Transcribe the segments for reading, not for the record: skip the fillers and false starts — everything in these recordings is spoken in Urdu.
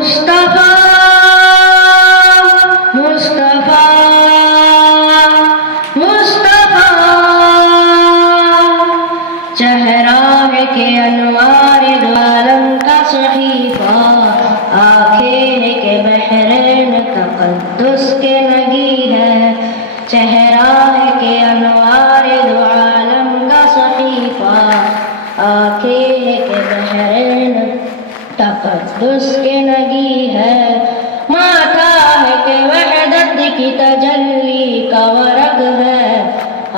مصطفیٰ مصطفیٰ مصطفیٰ چہرہ ہے کہ انوار دو عالم کا صحیفہ، آنکھیں ہے کہ بحرین تقدس کے نگی ہے، چہرہ ہے کہ انوار دو عالم کا صحیفہ، آنکھیں ہے کہ بحرین تقدس کے نگی ہے، ماتھا ہے کہ وحدت کی تجلی کا ورق ہے،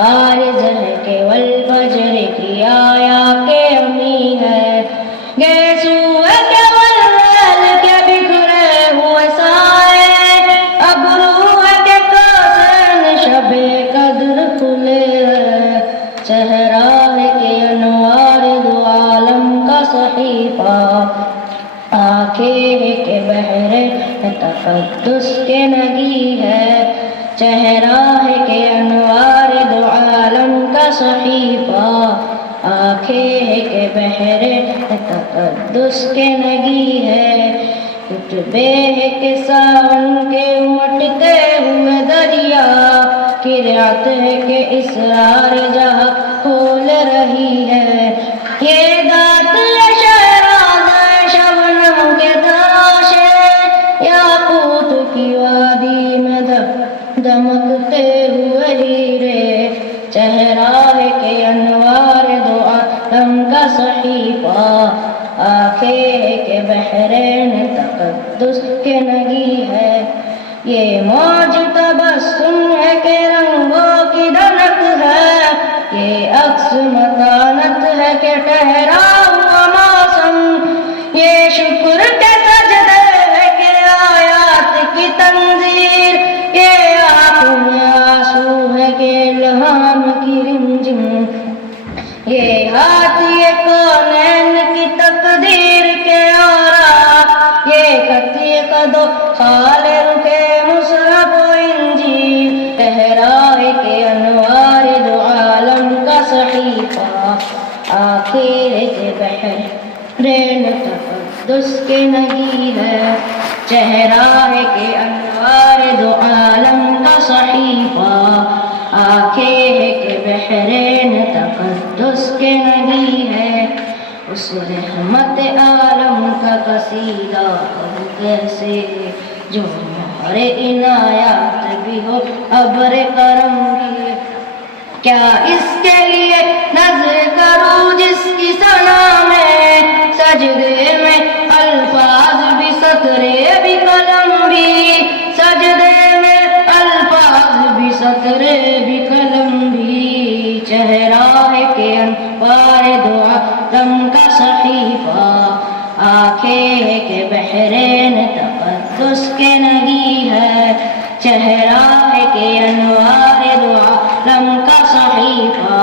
عارض ہے کہ والفجر کی آیا کے امی ہے، گیسو ہے کہ واللیل کے بکھرے ہوئے سائے، ابرو ہے کہ کاسین شب قدر کھلے ہے، چہرہ ہے کہ انوار دو عالم کا صحیفہ، آنکھیں ہے کہ بحر تقدس کے نگی ہے، چہرہ ہے کہ انوار دو عالم کا صحیفہ، آنکھیں ہے کہ بحر تقدس کے نگی ہے، کتبے ہے کہ ساون کے امٹتے ہوئے دریا، قرأت ہے کہ اسرار جہاں کھول رہی ہے، یہ دات کی وادی میں دمکتے ہوئے ہیرے، چہرہ ہے کہ انوار دو عالم کا صحیفہ، آنکھیں ہے کہ بحرین تقدس کے نگی ہے، یہ موج تبسم ہے کہ رنگوں کی دھنک ہے، یہ عکس متانت ہے کہ ٹھہرا ہوا موسم، یہ شکر کے سجدے ہے کہ آیات کی تنظیر، یہ آنکھوں میں آنسو ہے کہ الہام کی رمجم، یہ ہاتھ یہ کونین کی تقدیر کے اوراق، یہ خط یہ قد و خال رکھے مصحف و انجیل، چہرہ ہے کہ انوار دو عالم کا صحیفہ، آنکھیں ہے کہ بحرین تقدس کے نگی ہے، چہرہ ہے کہ انوار دو عالم کا صحیفہ، آنکھیں ہے کہ بحرین تقدس کے نگی ہے، اس رحمت عالم کا قصیدہ کہوں کیسے جو مہر عنایات بھی ہو ابر کرم بھی، کیا اس کے لیے نظر کروں جس کی ثنا میں سجدے میں الفاظ بھی سطرے بھی قلم بھی، سجدے میں الفاظ بھی سطرے بھی قلم بھی، چہرہ ہے کہ انوار دو عالم کا صحیفہ، آنکھیں ہے کہ بحرین تقدس کے نگی ہے، چہرہ ہے کہ انوار دو عالم کا صحیفہ،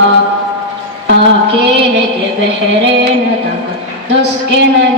آنکھیں ہے کہ بحرین تقدس کے نگی ہے۔